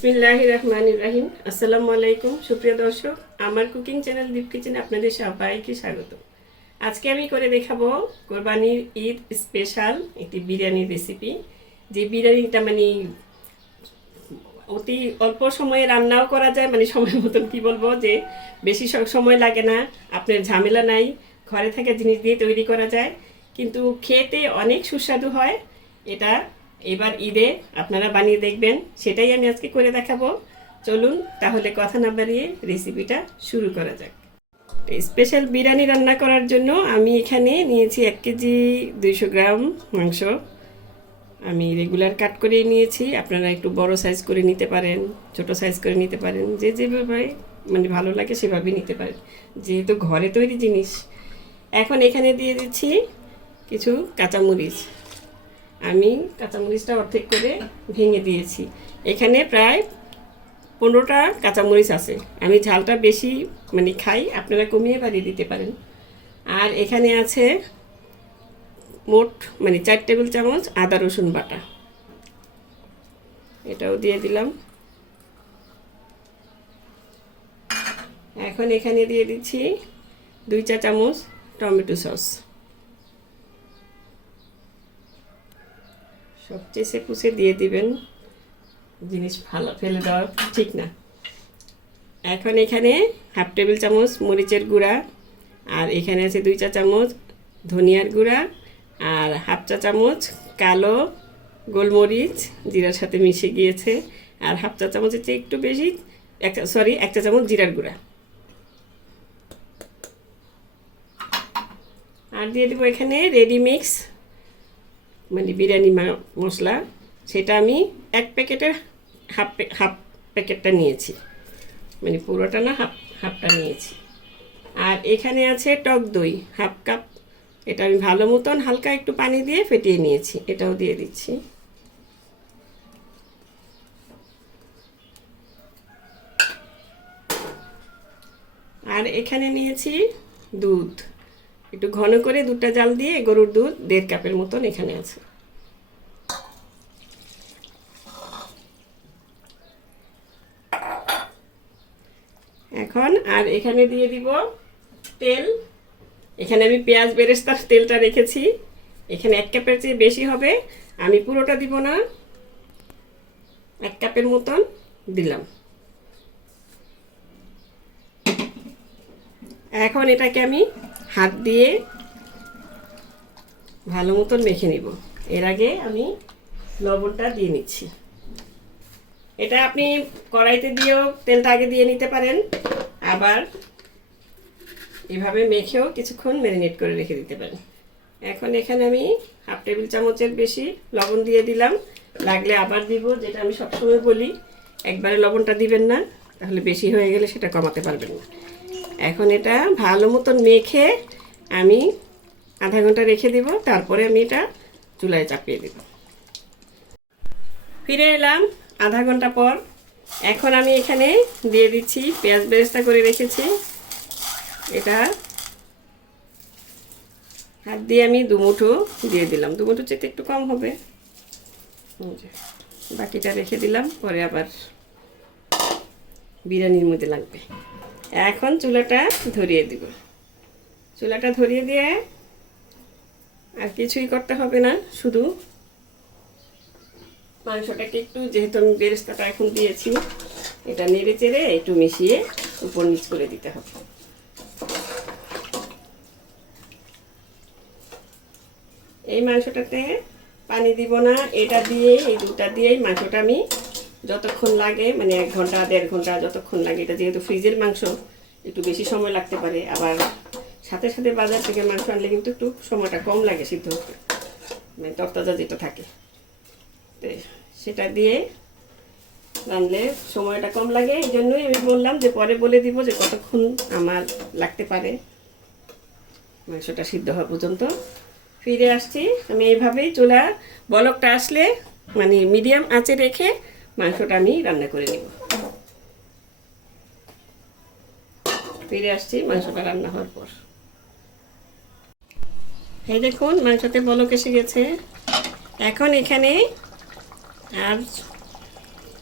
বিসমিল্লাহির রহমানির রহিম। আসসালামু আলাইকুম সুপ্রিয় দর্শক, আমার কুকিং চ্যানেল দীপ কিচেনে আপনাদের সবাইকে স্বাগত। আজকে আমি করে দেখাবো কোরবানির ঈদ স্পেশাল একটি বিরিয়ানির রেসিপি। যে বিরিয়ানিটা অতি অল্প সময়ে রান্নাও করা যায়, সময় মতন কি বলবো, যে বেশি সময় লাগে না, আপনার ঝামেলা নাই, ঘরে থাকা জিনিস দিয়ে তৈরি করা যায়, কিন্তু খেতে অনেক সুস্বাদু হয়। এটা এবার ঈদে আপনারা বানিয়ে দেখবেন, সেটাই আমি আজকে করে দেখাবো। চলুন তাহলে কথা না বাড়িয়ে রেসিপিটা শুরু করা যাক। স্পেশাল বিরিয়ানি রান্না করার জন্য আমি এখানে নিয়েছি 1 কেজি 200 গ্রাম মাংস। আমি রেগুলার কাট করে নিয়েছি, আপনারা একটু বড় সাইজ করে নিতে পারেন, ছোট সাইজ করে নিতে পারেন, যে যেভাবে ভালো লাগে সেভাবেই নিতে পারেন, যেহেতু ঘরে তৈরি জিনিস। এখন এখানে দিয়ে দিচ্ছি কিছু কাঁচামরিচ। আমি কাঁচামরিচটা অর্ধেক করে ভেঙে দিয়েছি। এখানে প্রায় 15টা কাঁচামরিচ আছে। আমি ঝালটা বেশি খাই, আপনারা কমিয়ে বাড়িয়ে দিতে পারেন। আর এখানে আছে মোট 4 টেবিল চামচ আদা রসুন বাটা, এটাও দিয়ে দিলাম। এখন এখানে দিয়ে দিচ্ছি 2 চা চামচ টমেটো সস। সব চেষে পুষে দিয়ে দিবেন, জিনিস ভালো ফেলে দেওয়া ঠিক না। এখন এখানে 1/2 টেবিল চামচ মরিচের গুঁড়া, আর এখানে আছে 2 চা চামচ ধনিয়ার গুঁড়া, আর 1/2 চা চামচ কালো গোলমরিচ জিরার সাথে মিশে গিয়েছে, আর 1/2 চা চামচের চেয়ে একটু বেশি 1 চা চামচ জিরার গুঁড়া। আর দিয়ে দেবো এখানে রেডি মিক্স বিরিয়ানি মশলা, সেটা আমি 1 প্যাকেটের হাফ প্যাকেটটা নিয়েছি, পুরোটা না, হাফটা নিয়েছি। আর এখানে আছে টক দই 1/2 কাপ, এটা আমি ভালো মতন হালকা একটু পানি দিয়ে ফেটিয়ে নিয়েছি, এটাও দিয়ে দিচ্ছি। আর এখানে নিয়েছি দুধ, একটু ঘন করে দুধটা জাল দিয়ে, গরুর দুধ 1.5 কাপের মতন এখানে আছে। এখন আর এখানে দিয়ে দিব তেল। এখানে আমি পেঁয়াজ বেরেস্তার তেলটা রেখেছি, এখানে 1 কাপের চেয়ে বেশি হবে, আমি পুরোটা দিব না, 1 কাপের মতন দিলাম। এখন এটাকে আমি হাত দিয়ে ভালো মতন মেখে নিব। এর আগে আমি লবণটা দিয়ে নিচ্ছি। এটা আপনি কড়াইতে দিয়েও তেলটা আগে দিয়ে নিতে পারেন, আবার এভাবে মেখেও কিছুক্ষণ ম্যারিনেট করে রেখে দিতে পারেন। এখন এখানে আমি 1/2 টেবিল চামচের বেশি লবণ দিয়ে দিলাম, লাগলে আবার দিব, যেটা আমি সবসময় বলি, একবারে লবণটা দিবেন না, তাহলে বেশি হয়ে গেলে সেটা কমাতে পারবেন না। এখন এটা ভালো মতন মেখে আমি আধা ঘন্টা রেখে দিব, তারপরে আমি এটা চুলায় চাপিয়ে দেব। ফিরে এলাম আধা ঘন্টা পর। এখন আমি এখানে দিয়ে দিচ্ছি পেঁয়াজ বেরেস্তা করে রেখেছি, এটা হাত দিয়ে আমি 2 মুঠো দিয়ে দিলাম, 2 মুঠো চেয়ে একটু কম হবে, বাকিটা রেখে দিলাম, পরে আবার বিরিয়ানির মধ্যে লাগবে। এখন চুলাটা ধরিয়ে দিব। চুলাটা ধরিয়ে দিয়ে আর কিছুই করতে হবে না, শুধু মাংসটাকে একটু, যেহেতু আমি বেরেস্তাটা এখন দিয়েছি, এটা নেড়ে চেড়ে একটু মিশিয়ে উপর নিচ করে দিতে হবে। এই মাংসটাতে পানি দিব না, এটা দিয়ে, এই দুটা দিয়েই মাংসটা আমি যতক্ষণ লাগে, 1 ঘন্টা 1.5 ঘন্টা যতক্ষণ লাগে, এটা যেহেতু ফ্রিজের মাংস একটু বেশি সময় লাগতে পারে, আবার সাথে সাথে বাজার থেকে মাংস আনলে কিন্তু একটু সময়টা কম লাগে সিদ্ধ হতে, তরতাজা যেটা থাকে, তো সেটা দিয়ে রানলে সময়টা কম লাগে। এই জন্যই আমি বললাম যে পরে বলে দিব যে কতক্ষণ আমার লাগতে পারে মাংসটা সিদ্ধ হওয়া পর্যন্ত। ফিরে আসছি, আমি এইভাবেই চুলা বলকটা আসলে মিডিয়াম আঁচে রেখে মাংসটা আমি রান্না করে নেব। ফিরে আসছি মাংসটা রান্না হওয়ার পর। এই দেখুন মাংসতে বলক এসে গেছে। এখন এখানে আর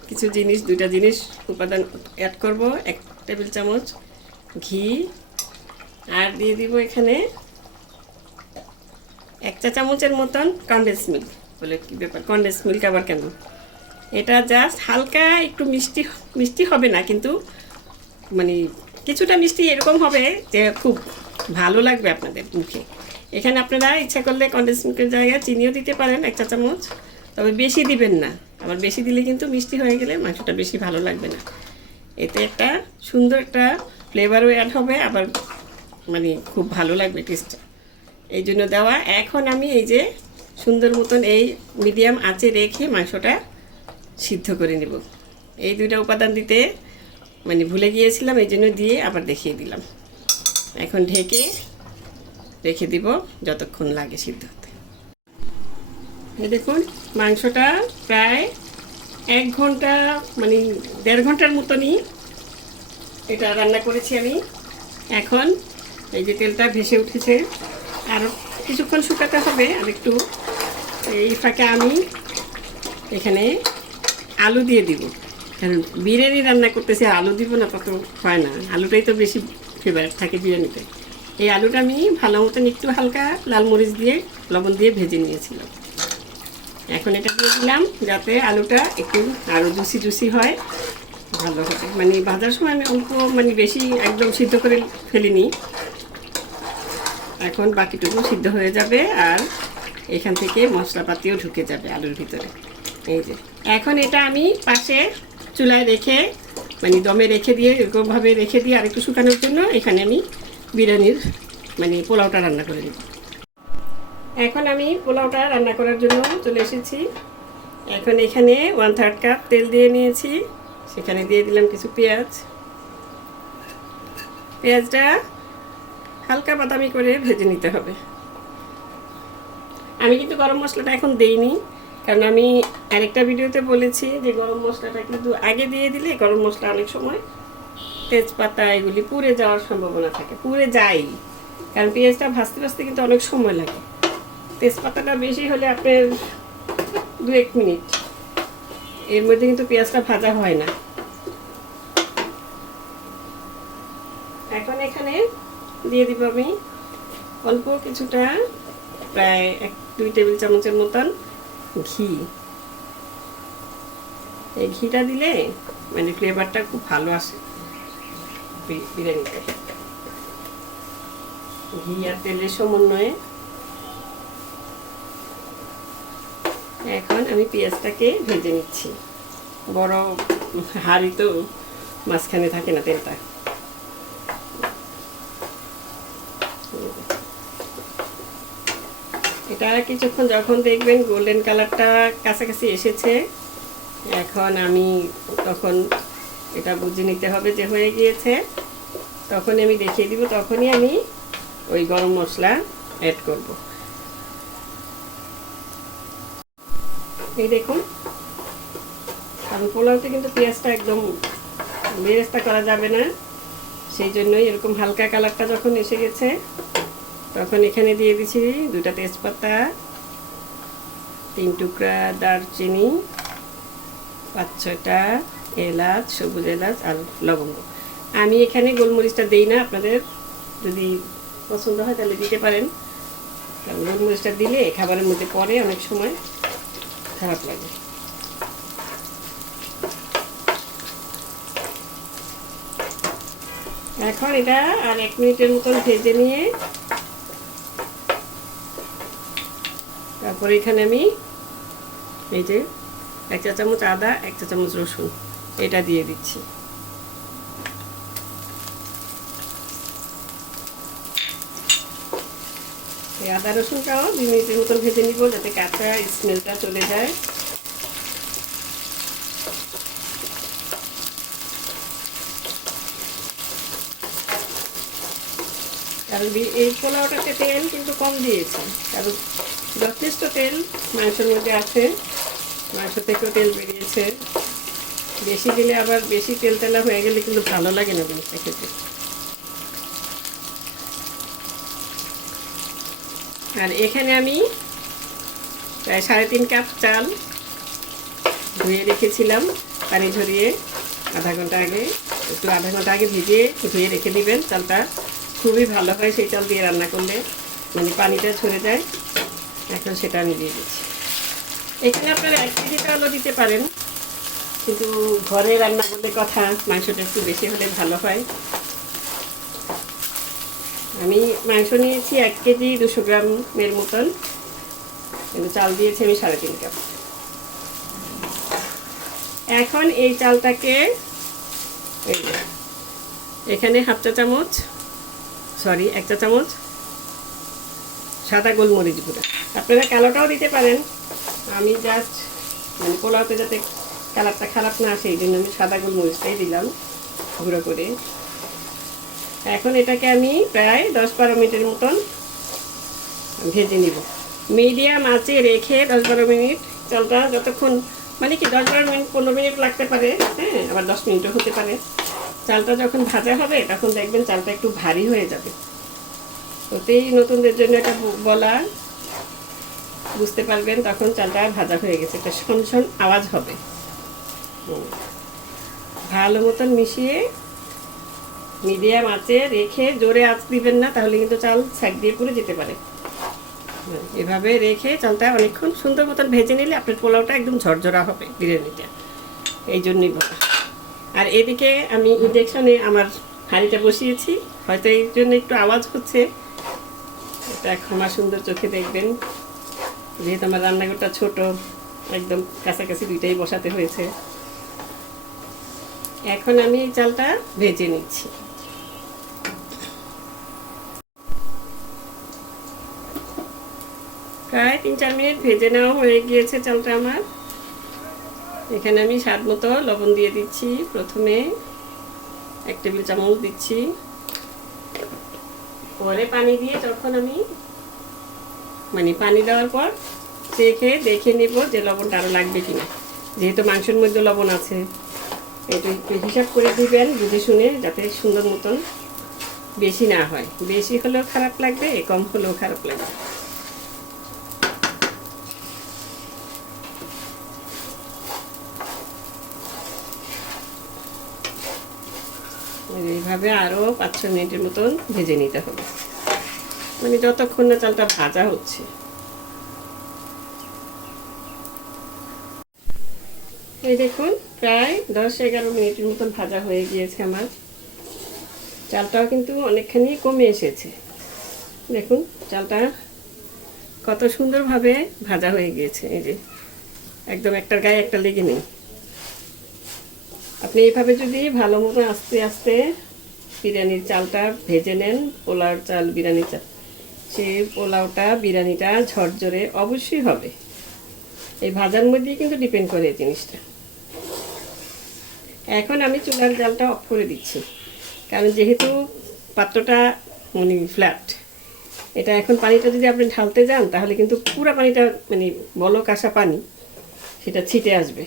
কিছু জিনিস, দুইটা জিনিস উপাদান অ্যাড করব। 1 টেবিল চামচ ঘি, আর দিয়ে দিব এখানে 1 চা চামচের মতন কনডেন্স মিল্ক। বলে কি ব্যাপার, কনডেন্স মিল্ক আবার কেন? এটা জাস্ট হালকা একটু মিষ্টি মিষ্টি হবে না, কিন্তু মানে কিছুটা মিষ্টি এরকম হবে যে খুব ভালো লাগবে আপনাদের মুখে। এখানে আপনারা ইচ্ছা করলে কনডেন্স মিল্কের জায়গায় চিনিও দিতে পারেন 1 চা চামচ, তবে বেশি দিবেন না। আবার বেশি দিলে কিন্তু মিষ্টি হয়ে গেলে মাংসটা বেশি ভালো লাগবে না। এতে একটা সুন্দর একটা ফ্লেভারও অ্যাড হবে, আবার মানে খুব ভালো লাগবে টেস্টটা, এই জন্য দেওয়া। এখন আমি এই যে সুন্দর মতন এই মিডিয়াম আঁচে রেখে মাংসটা সিদ্ধ করে নেব। এই দুইটা উপাদান দিতে মানে ভুলে গিয়েছিলাম, এই জন্য দিয়ে আবার দেখিয়ে দিলাম। এখন ঢেকে রেখে দিব যতক্ষণ লাগে সিদ্ধ হতে। এই দেখুন মাংসটা প্রায় 1 ঘন্টা মানে 1.5 ঘন্টার মতনই এটা রান্না করেছি আমি। এখন এই যে তেলটা ভেসে উঠেছে, আর কিছুক্ষণ শুকাতে হবে। আর একটু এই ফাঁকে আমি এখানে আলু দিয়ে দিব, কারণ বিরিয়ানি রান্না করতেছি, আলু দিব না তত হয় না। আলুটাই তো বেশি ফেভারিট থাকে বিরিয়ানিতে। এই আলুটা আমি ভালো মতন একটু হালকা লাল মরিচ দিয়ে লবণ দিয়ে ভেজে নিয়েছিলাম। এখন এটা দিয়ে দিলাম যাতে আলুটা একটু আরও জুসি জুসি হয়, ভালো হবে। মানে ভাজার সময় আমি অল্প মানে বেশি একদম সিদ্ধ করে ফেলিনি। এখন বাকিটুকু সিদ্ধ হয়ে যাবে, আর এখান থেকে মশলাপাতিও ঢুকে যাবে আলুর ভিতরে। এই যে এখন এটা আমি পাশে চুলায় রেখে মানে দমে রেখে দিয়ে এরকমভাবে রেখে দিয়ে আর একটু শুকানোর জন্য এখানে আমি বিরিয়ানির মানে পোলাওটা রান্না করে নেব। এখন আমি পোলাওটা রান্না করার জন্য চলে এসেছি। এখন এখানে 1/3 কাপ তেল দিয়ে নিয়েছি, সেখানে দিয়ে দিলাম কিছু পেঁয়াজ। পেঁয়াজটা হালকা বাদামি করে ভেজে নিতে হবে। আমি কিন্তু গরম মশলাটা এখন দেইনি, কারণ আমি আরেকটা ভিডিওতে বলেছি যে গরম মশলাটা কিন্তু আগে দিয়ে দিলে গরম মশলা অনেক সময় তেজপাতা এগুলি পুড়ে যাওয়ার সম্ভাবনা থাকে, পুড়ে যায়, কারণ পেঁয়াজটা ভাজতে ভাজতে কিন্তু অনেক সময় লাগে। তেজপাতাটা বেশি হলে আপনার 2-1 মিনিট, এর মধ্যে কিন্তু পেঁয়াজটা ভাজা হয় না। এখন এখানে দিয়ে দিব আমি অল্প কিছুটা, প্রায় 1-2 টেবিল চামচের মতন ঘি। এই ঘিটা দিলে মানে ফ্লেভারটা খুব ভালো আসে বিরিয়ানিতে। ঘি আর তেলের সমন্বয়ে এখন আমি পেঁয়াজটাকে ভেজে নিচ্ছি। বড় হাঁড়ি তো মাঝখানে থাকে না তেলটা। এটা কিছুক্ষণ যখন দেখবেন গোল্ডেন কালারটা কাছাকাছি এসেছে, এখন আমি তখন এটা বুঝে নিতে হবে যে হয়ে গিয়েছে। তখনই আমি দেখিয়ে দিব, তখনই আমি ওই গরম মশলা অ্যাড করব। এই দেখুন, কারণ পোলাওতে কিন্তু পেঁয়াজটা একদম বেরেস্তা করা যাবে না, সেই জন্যই এরকম হালকা কালারটা যখন এসে গেছে তখন এখানে দিয়ে দিচ্ছি 2টা তেজপাতা, 3 টুকরা দারচিনি, 5-6টা এলাচ, সবুজ এলাচ আর লবঙ্গ। আমি এখানে গোলমরিচটা দেই না, আপনাদের যদি পছন্দ হয় তাহলে দিতে পারেন, কারণ গোলমরিচটা দিলে খাবারের মধ্যে পড়ে অনেক সময়, খারাপ লাগে। এখন এটা আর 1 মিনিটের মতন ভেজে নিয়ে তারপরে এখানে আমি এই যে 1 চা চামচ আদা, 1 চা চামচ রসুন এটা দিয়ে দিচ্ছি। এই আদা রসুনটাও 2 মিনিটের মতন ভেজে নিব, যাতে কাঁচা স্মেলটা চলে যায়। কারণ এই পোলাওটাতে তেল কিন্তু কম দিয়েছে, কারণ যথেষ্ট তেল মাংসের মধ্যে আছে, মাংস থেকেও তেল বেরিয়েছে। বেশি দিলে আবার বেশি তেল তেলা হয়ে গেলে কিন্তু ভালো লাগে না জিনিসটা খেতে। আর এখানে আমি প্রায় 3.5 কাপ চাল ধুয়ে রেখেছিলাম পানি ঝরিয়ে আধা ঘন্টা আগে। একটু আধা ঘন্টা আগে ভিজিয়ে ধুয়ে রেখে দিবেন। চালটা খুবই ভালো হয় সেই চাল দিয়ে রান্না করলে, মানে পানিটা ঝরে যায়। এখন সেটা আমি দিয়ে দিচ্ছি। এখানে আপনারা 1 কেজি চালও দিতে পারেন, কিন্তু ঘরে রান্না করলে কথা মাংসটা একটু বেশি হলে ভালো হয়। আমি মাংস নিয়েছি 1 কেজি 200 গ্রামের মতন, কিন্তু চাল দিয়েছি আমি 3.5 কাপ। এখন এই চালটাকে এখানে 1/2 চা চামচ, সরি 1 চা চামচ সাদা গোলমরিচ গুঁড়া, আপনারা কালোটাও দিতে পারেন। আমি জাস্ট মানে পোলাওতে যাতে কালারটা খারাপ না আসে এই জন্য আমি সাদা গোলমরিচটাই দিলাম গুঁড়ো করে। এখন এটাকে আমি প্রায় 10-12 মিনিটের মতন ভেজে নিব। মিডিয়াম আঁচে রেখে 10-12 মিনিট, চালটা যতক্ষণ মানে কি 10-12 মিনিট 15 মিনিট লাগতে পারে, হ্যাঁ, আবার 10 মিনিটও হতে পারে। চালটা যখন ভাজা হবে তখন দেখবেন চালটা একটু ভারী হয়ে যাবে। ওতেই নতুনদের জন্য এটা বলা, বুঝতে পারবেন তখন চালটা ভাজা হয়ে গেছে, একটা শনশন আওয়াজ হবে। ভালো মতন মিশিয়ে মিডিয়াম আঁচে রেখে, জোরে আঁচ দিবেন না, তাহলে কিন্তু চাল ছাক দিয়ে পুড়ে যেতে পারে। এভাবে রেখে চালটা অনেকক্ষণ সুন্দর মতন ভেজে নিলে আপনার পোলাওটা একদম ঝরঝরা হবে, বিরিয়ানিটা। এই জন্যই বলা। আর এদিকে আমি ইন্ডাকশনে আমার হাঁড়িটা বসিয়েছি, হয়তো এই জন্য একটু আওয়াজ হচ্ছে। এটা ক্ষমা সুন্দর চোখে দেখবেন, যেহেতু আমার রান্নাঘরটা ছোট, একদম কাছাকাছি দুইটাই বসাতে হয়েছে। এখন আমি এই চালটা ভেজে নিচ্ছি। প্রায় 3-4 মিনিট ভেজে নেওয়া হয়ে গিয়েছে চালটা আমার। এখানে আমি স্বাদ মতো লবণ দিয়ে দিচ্ছি। প্রথমে 1 টেবিল চামচ দিচ্ছি, পরে পানি দিয়ে যখন আমি মানে পানি দেওয়ার পর চেখে দেখে নিব যে লবণটা আরও লাগবে কিনা। যেহেতু মাংসের মধ্যে লবণ আছে, এটা একটু হিসাব করে দিবেন বুঝে শুনে, যাতে সুন্দর মতন বেশি না হয়। বেশি হলেও খারাপ লাগবে, কম হলেও খারাপ লাগবে। এইভাবে আরও 5-6 মিনিটের মতন ভেজে নিতে হবে, মানে যতক্ষণ না চালটা ভাজা হচ্ছে। এই দেখুন প্রায় 10-11 মিনিটের মতন ভাজা হয়ে গিয়েছে আমার। চালটাও কিন্তু অনেকখানি কমে এসেছে। দেখুন চালটা কত সুন্দরভাবে ভাজা হয়ে গিয়েছে, এই যে একদম একটার গায়ে একটা লেগে নেই। আপনি এইভাবে যদি ভালো মতো আস্তে আস্তে বিরিয়ানির চালটা ভেজে নেন, পোলাওর চাল বিরিয়ানির চাল, সেই পোলাওটা বিরিয়ানিটা ঝরঝরে অবশ্যই হবে। এই ভাজার মধ্যেই কিন্তু ডিপেন্ড করে এই জিনিসটা। এখন আমি চুলার জালটা অফ করে দিচ্ছি, কারণ যেহেতু পাত্রটা মানে ফ্ল্যাট, এটা এখন পানিটা যদি আপনি ঢালতে যান তাহলে কিন্তু পুরো পানিটা মানে বলক আসা পানি সেটা ছিটে আসবে,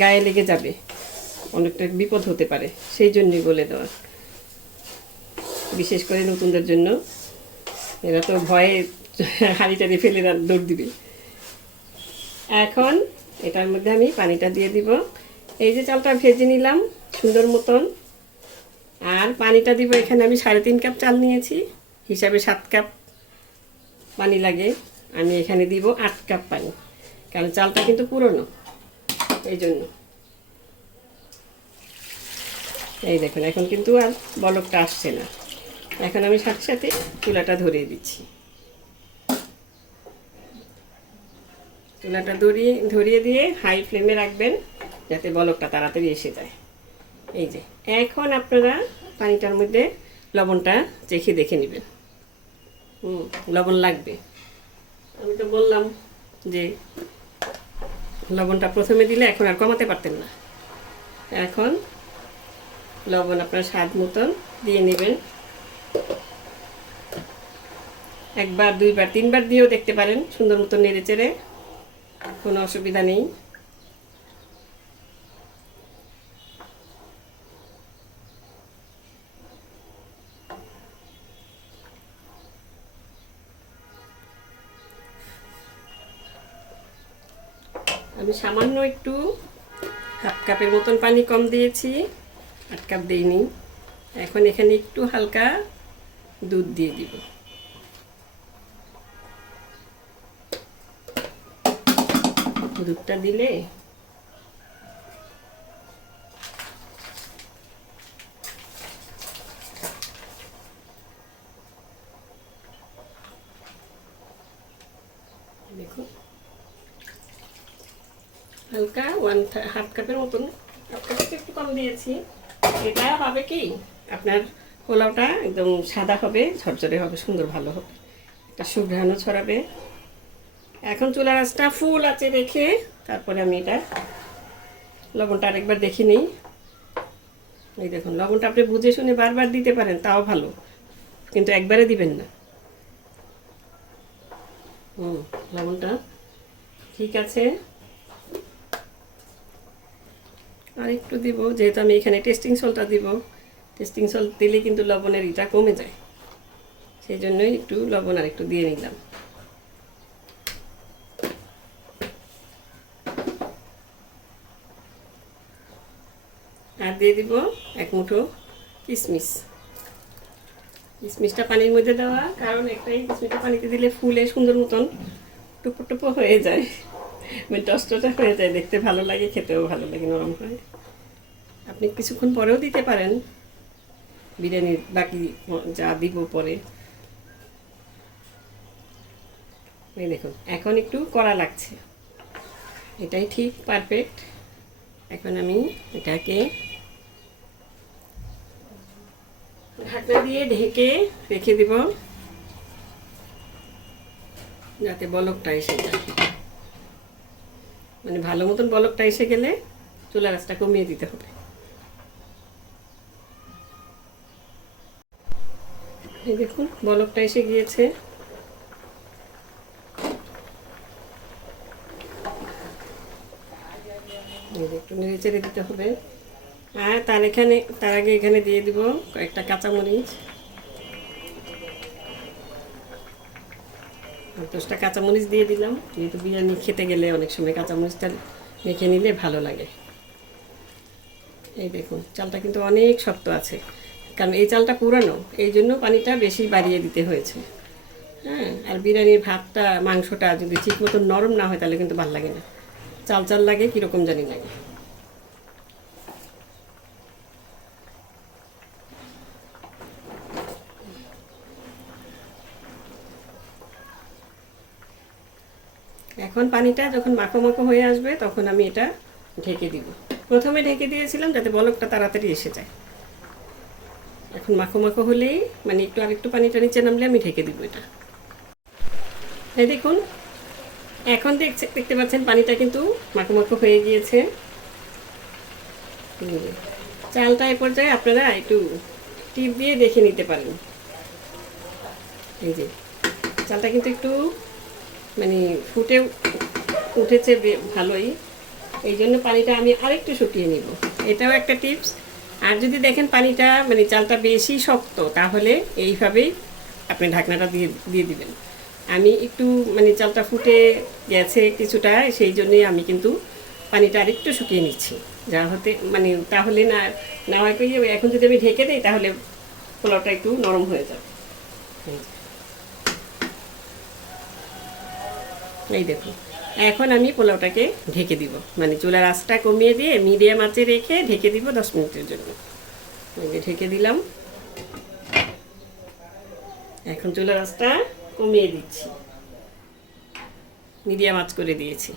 গায়ে লেগে যাবে, অনেকটা বিপদ হতে পারে। সেই জন্যই বলে দেওয়া, বিশেষ করে নতুনদের জন্য। এরা তো ভয়ে হাঁড়িটা দিয়ে ফেলে দৌড় দিবে। এখন এটার মধ্যে আমি পানিটা দিয়ে দিব। এই যে চালটা ভেজে নিলাম সুন্দর মতন, আর পানিটা দিব। এখানে আমি 3.5 কাপ চাল নিয়েছি, হিসাবে 7 কাপ পানি লাগে। আমি এখানে দিব 8 কাপ পানি, কারণ চালটা কিন্তু পুরনো, এই জন্য। এই দেখুন এখন কিন্তু আর বলকটা আসছে না। এখন আমি সাথে সাথে চুলাটা ধরিয়ে দিচ্ছি। চুলাটা ধরিয়ে দিয়ে হাই ফ্লেমে রাখবেন, যাতে বলকটা তাড়াতাড়ি এসে যায়। এই যে এখন আপনারা পানিটার মধ্যে লবণটা চেখে দেখে নেবেন। লবণ লাগবে। আমি তো বললাম যে লবণটা প্রথমে দিলে এখন আর কমাতে পারতেন না। এখন লবণ আপনার স্বাদ মতন দিয়ে নেবেন। 1 বার 2 বার 3 বার দিয়েও দেখতে পারেন, সুন্দর মতন নেড়ে চেড়ে, কোনো অসুবিধা নেই। আমি সামান্য একটু হাফ কাপের মতন পানি কম দিয়েছি, 8 কাপ দিইনি। এখন এখানে একটু হালকা দুধ দিয়ে দিব। দুধটা দিলে দেখুন হালকা হাফ কাপের মতন, হাফ কাপের একটু কম দিয়েছি। এটা হবে কি আপনার পোলাওটা একদম সাদা হবে, ঝরঝরে হবে, সুন্দর ভালো হবে, একটা সুঘ্রাণও ছড়াবে। এখন চুলার আঁচটা ফুল আঁচে রেখে তারপরে আমি এটা লবণটা আরেকবার দেখে নিই। এই দেখুন লবণটা আপনি বুঝে শুনে বারবার দিতে পারেন, তাও ভালো, কিন্তু একবারে দিবেন না। লবণটা ঠিক আছে, আর একটু দিব, যেহেতু আমি এখানে টেস্টিং সল্টটা দিব। টেস্টিং সল্ট দিলে কিন্তু লবণের ইটা কমে যায়, সেই জন্যই একটু লবণ আর একটু দিয়ে নিলাম। আর দিয়ে দিব 1 মুঠো কিশমিশ। কিশমিশটা পানির মধ্যে দেওয়া কারণ একটাই, কিশমিশটা পানিতে দিলে ফুলে সুন্দর মতন টুপো টুপো হয়ে যায়, মানে টস্টটা হয়ে যায়, দেখতে ভালো লাগে, খেতেও ভালো লাগে, নরম হয়। আপনি কিছুক্ষণ পরেও দিতে পারেন বিরিয়ানির বাকি যা দিব পরে। এই দেখুন এখন একটু কড়া লাগছে, এটাই ঠিক পারফেক্ট। এখন আমি এটাকে ঢাকনা দিয়ে ঢেকে রেখে দিব যাতে বলকটা এসে যায়। মানে ভালো মতন বলকটা এসে গেলে চুলার আঁচটা কমিয়ে দিতে হবে। এই দেখুন বলকটা এসে গিয়েছে। একটু নেড়ে চেড়ে দিতে হবে। আর তার আগে এখানে দিয়ে দিব কয়েকটা কাঁচামরিচ, 10টা কাঁচামরিচ দিয়ে দিলাম, যেহেতু বিরিয়ানি খেতে গেলে অনেক সময় কাঁচামরিচটা মেখে নিলে ভালো লাগে। এই দেখুন চালটা কিন্তু অনেক শক্ত আছে, কারণ এই চালটা পুরানো, এই জন্য পানিটা বেশি বাড়িয়ে দিতে হয়েছে। হ্যাঁ, আর বিরিয়ানির ভাতটা মাংসটা যদি ঠিক মতো নরম না হয় তাহলে কিন্তু ভালো লাগে না, চাল চাল লাগে, কীরকম জানি লাগে। এখন পানিটা যখন মাখো মাখো হয়ে আসবে তখন আমি এটা ঢেকে দিব। প্রথমে ঢেকে দিয়েছিলাম যাতে বলকটা তাড়াতাড়ি এসে যায়। এখন মাখো মাখো হলেই, মানে একটু আরেকটু পানিটা নিচে নামলে আমি ঢেকে দিব এটা। এই দেখুন এখন দেখতে পাচ্ছেন পানিটা কিন্তু মাখো মাখো হয়ে গিয়েছে। চালটা এ পর্যায়ে আপনারা একটু টিপ দিয়ে দেখে নিতে পারেন। এই যে চালটা কিন্তু একটু মানে ফুটে উঠেছে ভালোই, এই জন্য পানিটা আমি আরেকটু শুকিয়ে নিব, এটাও একটা টিপস। আর যদি দেখেন পানিটা মানে চালটা বেশি শক্ত তাহলে এইভাবেই আপনি ঢাকনাটা দিয়ে দিবেন। আমি একটু মানে চালটা ফুটে গেছে কিছুটা, সেই জন্যই আমি কিন্তু পানিটা আরেকটু শুকিয়ে নিচ্ছি, যা হতে মানে তাহলে না হয় কি এখন যদি আমি ঢেকে দিই তাহলে পোলাওটা একটু নরম হয়ে যাবে। এই দেখুন এখন আমি পোলাওটাকে ঢেকে দিব, মানে চুলার আঁচটা কমিয়ে দিয়ে মিডিয়াম আঁচে রেখে ঢেকে দিব 10 মিনিটের জন্য। ঢেকে দিলাম, এখন চুলার আঁচটা কমিয়ে দিচ্ছি, মিডিয়াম আঁচ করে দিয়েছি।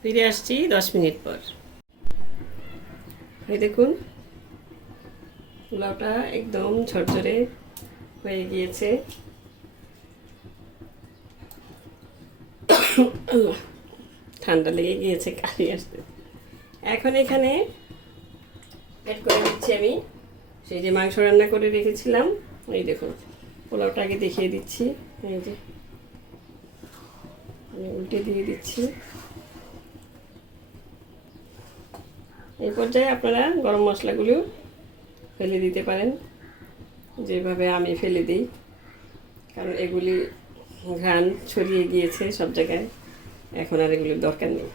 ফিরে আসছি 10 মিনিট পর। এই দেখুন পোলাওটা একদম ঝরঝরে হয়ে গিয়েছে। ঠান্ডা লেগে গিয়েছে, কাশি আসতে। এখন এখানে অ্যাড করে দিচ্ছি আমি সেই যে মাংস রান্না করে রেখেছিলাম। এই দেখুন পোলাওটা আগে দেখিয়ে দিচ্ছি, এই যে আমি উল্টে দিয়ে দিচ্ছি। এই পর্যায়ে আপনারা গরম মশলাগুলো ফেলে দিতে পারেন, যেভাবে আমি ফেলে দিই, কারণ এগুলি ঘ্রাণ ছড়িয়ে গিয়েছে সব জায়গায়, এখন আর এগুলির দরকার নেই।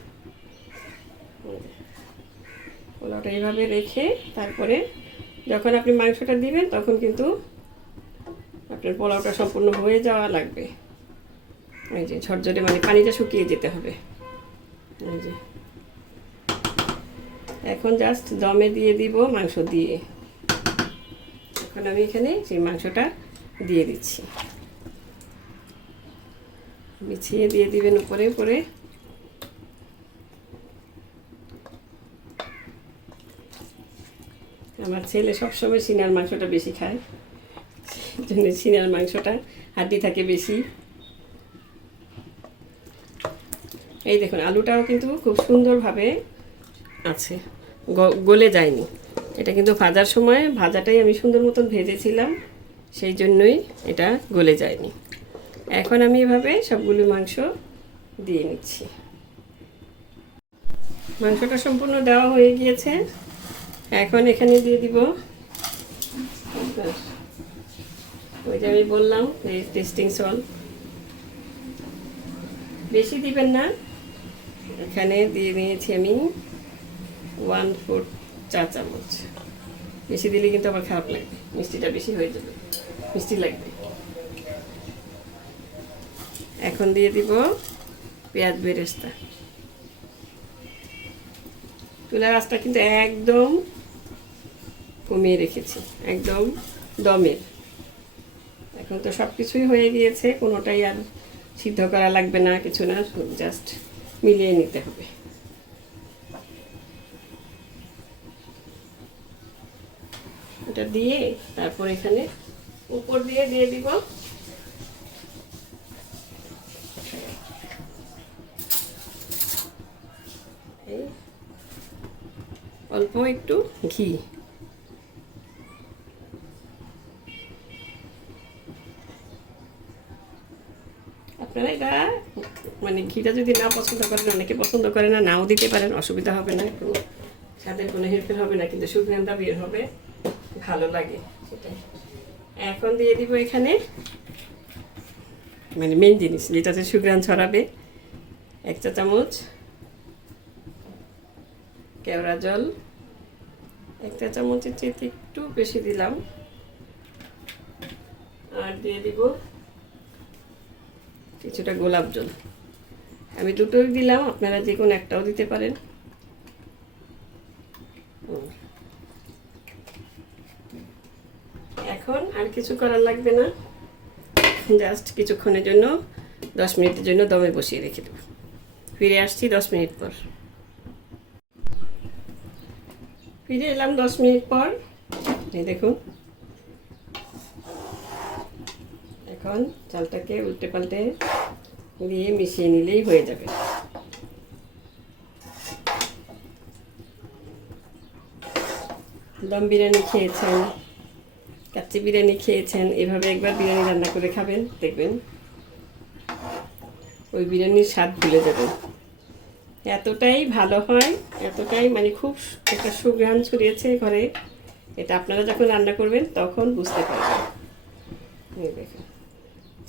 পোলাওটা এইভাবে রেখে তারপরে যখন আপনি মাংসটা দিবেন তখন কিন্তু আপনার পোলাওটা সম্পূর্ণ হয়ে যাওয়া লাগবে। এই যে ঝরঝরে মানে পানিটা শুকিয়ে যেতে হবে। এই যে এখন জাস্ট দমে দিয়ে দিব মাংস দিয়ে। এখন আমি এখানে সেই মাংসটা দিয়ে দিচ্ছি, বিছিয়ে দিয়ে দিবেন উপরে উপরে। আমার ছেলে সবসময় সিনার মাংসটা বেশি খায়, জন্য সিনার মাংসটা হাড্ডি থাকে বেশি। এই দেখুন আলুটাও কিন্তু খুব সুন্দরভাবে আছে, গলে যায়নি। এটা কিন্তু ভাজার সময় ভাজাটাই আমি সুন্দর মতন ভেজেছিলাম, সেই জন্যই এটা গলে যায়নি। এখন আমি এভাবে সবগুলো মাংস দিয়ে নিচ্ছি। মাংসটা সম্পূর্ণ দেওয়া হয়ে গিয়েছে। এখন এখানে দিয়ে দিব ওই যে আমি বললাম এই টেস্টিং সল্ট, বেশি দিবেন না। এখানে দিয়ে নিয়েছি আমি 1/4 চা চামচ। বেশি দিলে কিন্তু আবার খারাপ লাগবে, মিষ্টিটা বেশি হয়ে যাবে, মিষ্টি লাগবে। এখন দিয়ে দিব পেঁয়াজ বেরেস্তা। চুলার আঁচটা কিন্তু একদম কমিয়ে রেখেছি, একদম দমের। এখন তো সব কিছুই হয়ে গিয়েছে, কোনোটাই আর সিদ্ধ করা লাগবে না, কিছু না, জাস্ট মিলিয়ে নিতে হবে। এটা দিয়ে তারপর এখানে উপর দিয়ে দিব অল্প একটু ঘি। আপনারা এটা মানে ঘিটা যদি না পছন্দ করেন, অনেকে পছন্দ করে না, নাও দিতে পারেন, অসুবিধা হবে না, কোনো স্বাদের কোনো হেরফের হবে না, কিন্তু সুগন্ধটা বের হবে, ভালো লাগে সেটাই। এখন দিয়ে দিব এখানে মানে মেন জিনিস যেটাতে সুগন্ধ ছড়াবে, 1 চা চামচ কেওড়া জল। 1 চা চামচের চেয়ে একটু বেশি দিলাম। আর দিয়ে দিব কিছুটা গোলাপ জল। আমি দুটোই দিলাম, আপনারা যে কোনো একটাও দিতে পারেন। এখন আর কিছু করার লাগবে না, জাস্ট কিছুক্ষণের জন্য 10 মিনিটের জন্য দমে বসিয়ে রেখে দেব। ফিরে আসছি 10 মিনিট পর। ফিরে এলাম 10 মিনিট পর। এই দেখুন, এখন চালটাকে উল্টে পাল্টে দিয়ে মিশিয়ে নিলেই হয়ে যাবে। দম বিরিয়ানি খেয়েছেন, কাচ্চি বিরিয়ানি খেয়েছেন, এভাবে একবার বিরিয়ানি রান্না করে খাবেন, দেখবেন ওই বিরিয়ানির স্বাদ ভুলে যাবেন। এতটাই ভালো হয়, এতটাই মানে খুব একটা সুঘ্রাণ ছড়িয়েছে ঘরে। এটা আপনারা যখন রান্না করবেন তখন বুঝতে পারবেন। এই দেখুন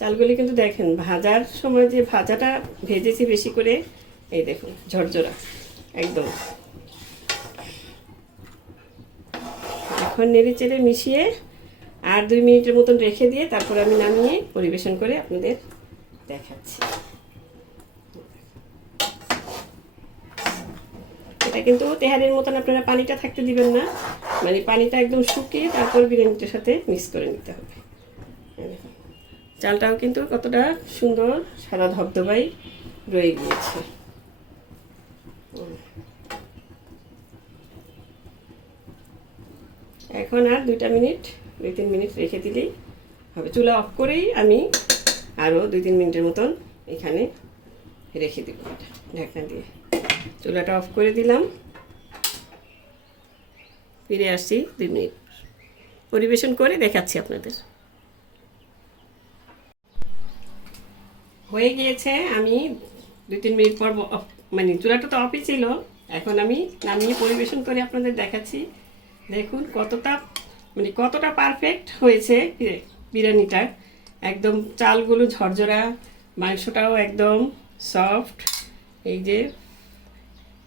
চালগুলি কিন্তু দেখেন ভাজার সময় যে ভাজাটা ভেজেছি বেশি করে, এই দেখুন ঝরঝরা একদম। এখন নেড়ে চেড়ে মিশিয়ে আর 2 মিনিটের মতন রেখে দিয়ে তারপর আমি নামিয়ে পরিবেশন করে আপনাদের দেখাচ্ছি। এটা কিন্তু তেহারির মতন আপনারা পানিটা থাকতে দিবেন না, মানে পানিটা একদম শুকিয়ে তারপর বিরিয়ানিটার সাথে মিক্স করে নিতে হবে। চালটাও কিন্তু কতটা সুন্দর সাদা ধবধবাই রয়ে গিয়েছে। এখন আর 2-3 মিনিট রেখে দিলেই হবে। চুলা অফ করেই আমি আরও 2-3 মিনিটের মতন এখানে রেখে দিব ঢাকনা দিয়ে। চুলাটা অফ করে দিলাম, ফিরে আসছি 2 মিনিট পরিবেশন করে দেখাচ্ছি আপনাদের। হয়ে গিয়েছে, আমি 2-3 মিনিট পর মানে চুলাটা তো অফই ছিল, এখন আমি নামিয়ে পরিবেশন করে আপনাদের দেখাচ্ছি। দেখুন কতটা পারফেক্ট হয়েছে বিরিয়ানিটা, একদম চালগুলো ঝরঝরা, মাংসটাও একদম সফট। এই যে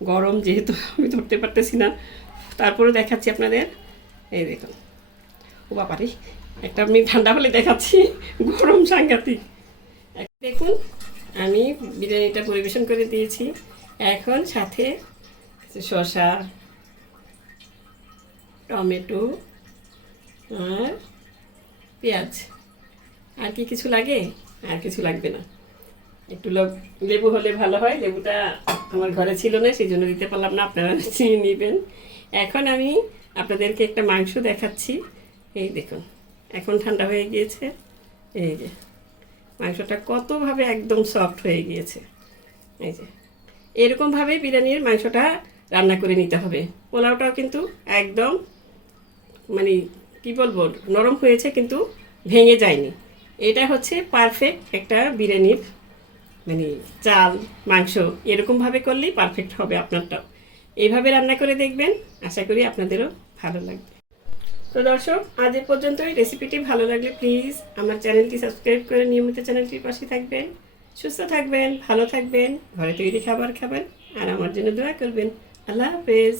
গরম যেহেতু আমি ধরতে পারতেছি না, তারপরে দেখাচ্ছি আপনাদের। এই দেখুন, ও বাবারে, একটা আমি ঠান্ডা হলে দেখাচ্ছি, গরম সাংঘাতিক। দেখুন আমি বিরিয়ানিটা পরিবেশন করে দিয়েছি। এখন সাথে শসা, টমেটো আর পেঁয়াজ। আর কি কিছু লাগে? আর কিছু লাগবে না। একটু লেবু হলে ভালো হয়, লেবুটা আমার ঘরে ছিল না, সেই জন্য দিতে পারলাম না, আপনারা চিনি নেবেন। এখন আমি আপনাদেরকে একটা মাংস দেখাচ্ছি। এই দেখুন, এখন ঠান্ডা হয়ে গিয়েছে। এই যে মাংসটা কতভাবে একদম সফট হয়ে গিয়েছে। এই যে এরকমভাবে বিরিয়ানির মাংসটা রান্না করে নিতে হবে। পোলাওটাও কিন্তু একদম মানে কি বলবো, নরম হয়েছে কিন্তু ভেঙে যায়নি। এটা হচ্ছে পারফেক্ট একটা বিরিয়ানির মানে চাল মাংস, এরকমভাবে করলেই পারফেক্ট হবে আপনারটাও। এইভাবে রান্না করে দেখবেন, আশা করি আপনাদেরও ভালো লাগবে। তো দর্শক, আজ এ পর্যন্তই। রেসিপিটি ভালো লাগলে প্লিজ আমার চ্যানেলটি সাবস্ক্রাইব করে নিয়মিত চ্যানেলটির পাশে থাকবেন। সুস্থ থাকবেন, ভালো থাকবেন, ঘরে তৈরি খাবার খাবেন, আর আমার জন্য দোয়া করবেন। আল্লাহ হাফেজ।